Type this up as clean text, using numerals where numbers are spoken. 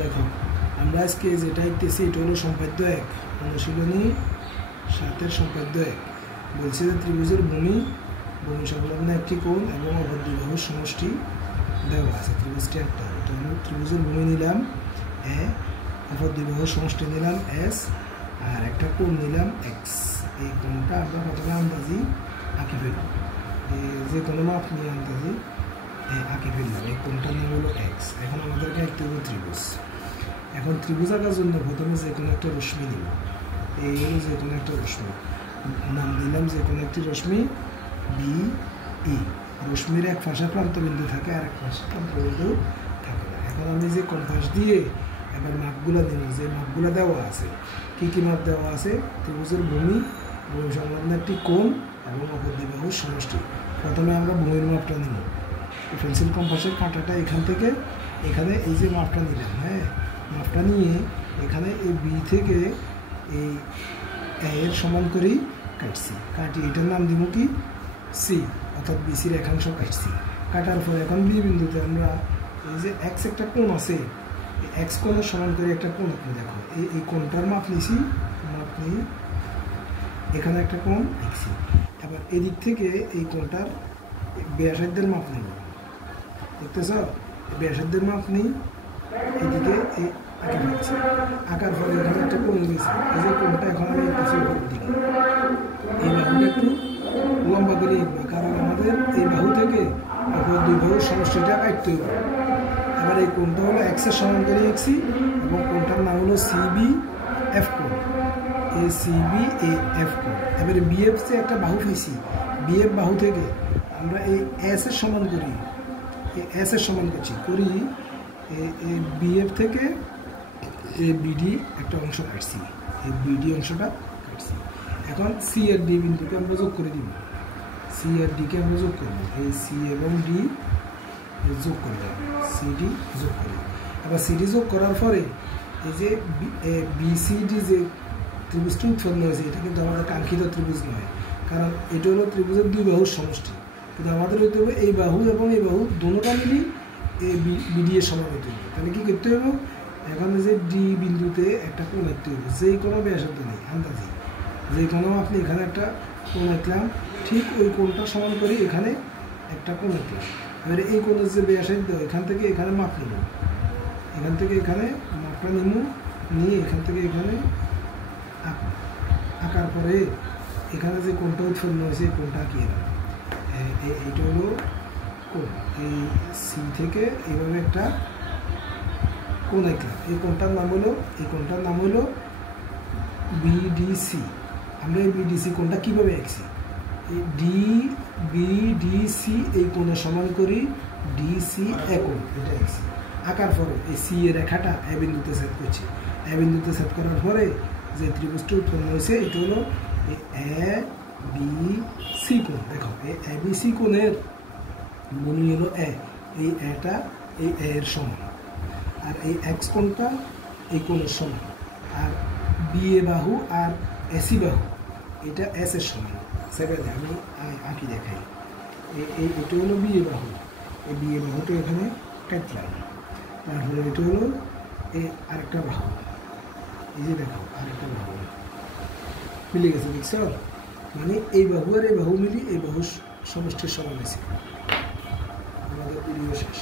দেখো আমরা আজকে যেটা দেখতেছি এটা হলো সম্পাদ্য 1 অনুশীলনী 7 সম্পাদ্য 1 বলছে যে ত্রিভুজের ভূমি সংলগ্ন একটি কোণ এবং অপর দুই বাহুর সমষ্টি দেওয়া আছে। ত্রিভুজটি একটা, এটা হলো ত্রিভুজের ভূমি নিলাম এ, অপর দুই বাহুর সমষ্টি নিলাম এস, আর একটা কোণ নিলাম এক্স। এই কোণটা আমরা প্রথমে আন্দাজি আঁকে ফেলব, যে কোনো মাপ নিয়ে আন্দাজি আঁকে ফেললাম। এই কোণটার নাম হলো এক্স। এখন আমাদেরকে আঁকতে হবে ত্রিভুজ। এখন ত্রিভুজ আঁকার জন্য প্রথমে যে কোনো একটা রশ্মি নিব, এই হলো যে কোনো একটা রশ্মি, নাম দিলাম যে কোনো একটি রশ্মি বি ই। রশ্মির এক পাশে প্রান্তবিন্দু থাকে আর এক পাশে প্রান্তবিন্দু থাকে না। এখন আমি যে কম্পাস দিয়ে এবার মাপগুলো নিব, যে মাপগুলো দেওয়া আছে, কী কী মাপ দেওয়া আছে? ত্রিভুজের ভূমি সংলগ্ন একটি কোণ এবং অপর দুই বাহুর সমষ্টি। প্রথমে আমরা ভূমির মাপটা নিব। পেন্সিল কম্পাসের কাঁটাটা এখান থেকে এখানে এই যে মাপটা নিলাম, হ্যাঁ, মাপটা নিয়ে এখানে এই বি থেকে এই এর সমান করেই কাটি। এটার নাম দিব কি? সি, অর্থাৎ বিসির একাংশ কাটছি। কাটার পর এখন বি বিন্দুতে আমরা এই যে এক্স একটা কোণ আছে, এই এক্স কোণের সমান করে একটা কোণ আপনি দেখো, এই কোণটার মাপ নিছি, মাপ নিয়ে এখানে একটা কোণ আঁকছি। এবার এদিক থেকে এই কোণটার ব্যাসার্ধের মাপ নেব, দেখতেছ? ব্যাসার্ধের মাপ নিই, এদিকে এই আঁকে ফেলছি। আঁকার পরে এখানে একটা কোণ গেছে, এই যে কোণটা এখন আমি আঁকতেছি উপরের দিকে। এই বাহুটা একটু লম্বা করে আঁকবো, কারণ আমাদের এই বাহু থেকে অপর দুই বাহুর সমষ্টিটা কাটতে হবে। এবার এই কোণটা হলো এক্সের সমান করে আঁকছি এবং কোণটার নাম হলো সিবি এফ কোণ, এই সিবি এ এফ কোণ। এবারে বিএফ যে একটা বাহু পাইছি, বিএফ বাহু থেকে আমরা এই এস এর সমান করি, এই এস এর সমান করি এই বিএফ থেকে এই বিডি একটা অংশ কাটছি, এই বিডি অংশটা কাটছি। এখন সি আর ডি বিন্দুকে আমরা যোগ করে দিব, সি আর ডিকে আমরা যোগ করব, এই সি এবং ডি যোগ করলাম, সিডি যোগ করি। এবার সিডি যোগ করার পরে এই যে বিসিডি যে ত্রিভুজটি উৎপন্ন হয়েছে, এটা কিন্তু আমাদের কাঙ্ক্ষিত ত্রিভুজ নয়, কারণ এটা হলো ত্রিভুজের দুই বাহুর সমষ্টি। কিন্তু আমাদের হইতে হবে এই বাহু এবং এই বাহু দুটোটা মিলি এই বিডি এর সমান হইতে হবে। তাহলে কী করতে হবে? এখন যে ডি বিন্দুতে একটা কোণ আঁকতে হবে, যেই কোনো ব্যাসার্ধ নেই, আন্দাজি যে কোনো আপনি এখানে একটা কোণ আঁকলাম, ঠিক ওই কোণটা সমান করে এখানে একটা কোণ আঁকলাম। এবারে এই কোণের যে ব্যাসার্ধ, এখান থেকে এখানে মাপ নেব, এখান থেকে এখানে মাপটা নেব, নিয়ে এখান থেকে এখানে আঁকার পরে এখানে যে কোণটা উৎপন্ন হয়েছে এই কোণটা আঁকিয়ে দেব। এইটা হলো কোণ, এই সি থেকে এইভাবে একটা কোণ আঁকলাম। এই কোণটার নাম হলো বিডিসি। আমরা এই বিডিসি কোণটা কীভাবে আঁকছি? এই বিডিসি এই কোণের সমান করি ডিসি এ কোণ, এটা আঁকছি। আঁকার পরে এই সি এর রেখাটা এ বিন্দুতে সেট করছি। এ বিন্দুতে সেট করার পরে যে ত্রিভুজটি উৎপন্ন হয়েছে এটা হলো এ বি সি কোণ। দেখো এই এ বি সি কোণের ভূমি হলো এ, এই এটা এই এর সমান, আর এই এক্স কোণটা এই কোণের সমান, আর বি এ বাহু আর এসি বাহু এটা এস এর সমান। সেখানে আমি আঁকি দেখাই, এটা হলো বি এ বাহু, এই বি এ বাহুটা এখানে কাটলাম। তারপরে এটা হলো এই আরেকটা বাহু, এই যে দেখো আরেকটা বাহু মিলে গেছে, দেখছ? মানে এই বাহু আর এই বাহু মিলি এই বাহু সমষ্টির সমান হয়েছে। আমাদের ভিডিও শেষ।